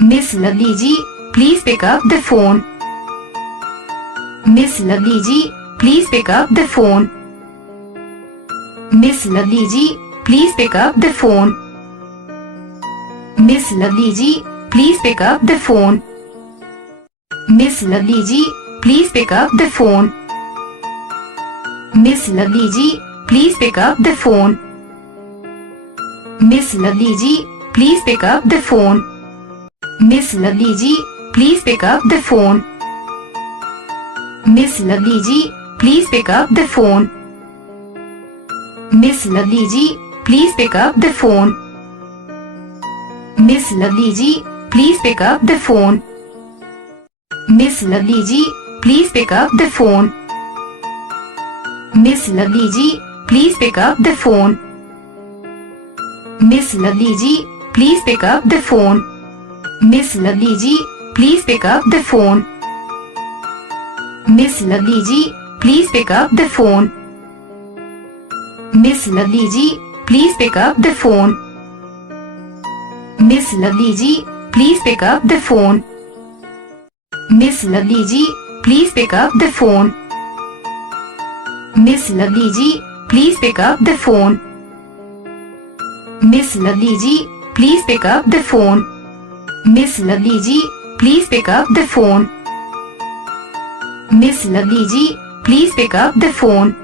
Miss Lovely ji, please pick up the phone. Miss Lovely ji, please pick up the phone. Miss Lovely ji, please pick up the phone. Miss Lovely ji, please pick up the phone. Miss Lovely ji, please pick up the phone. Miss Lovely ji, please pick up the phone. Miss Lovely ji, please pick up the phone. Miss Lovely ji, please pick up the phone. Miss Lovely ji, please pick up the phone. Miss Lovely ji, please pick up the phone. Miss Lovely ji, please pick up the phone. Miss Lovely ji, please pick up the phone. Miss Lovely ji, please pick up the phone. Miss Lovely ji, please pick up the phone. Miss Lovely ji, please pick up the phone. Miss Lovely ji, please pick up the phone. Miss Lovely ji, please pick up the phone. Miss Lovely ji, please pick up the phone. Miss Lovely ji, please pick up the phone. Miss Lovely ji, please pick up the phone. Miss Lovely ji, please pick up the phone. Miss Lovely ji, please pick up the phone. Miss Lovely ji, please pick up the phone.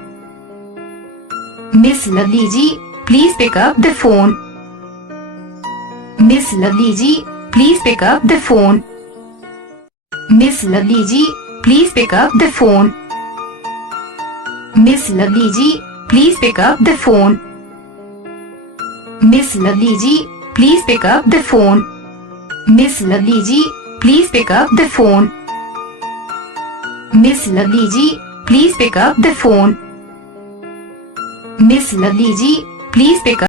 Miss Lovely ji, please pick up the phone. Miss Lovely ji, please pick up the phone. Miss Lovely ji, please pick up the phone. Miss Lovely ji, please pick up the phone. Miss Lovely ji, please pick up the phone. Miss Lovely ji, please pick up the phone. Miss Lovely ji, please pick up the phone. Miss Lovely ji, please pick up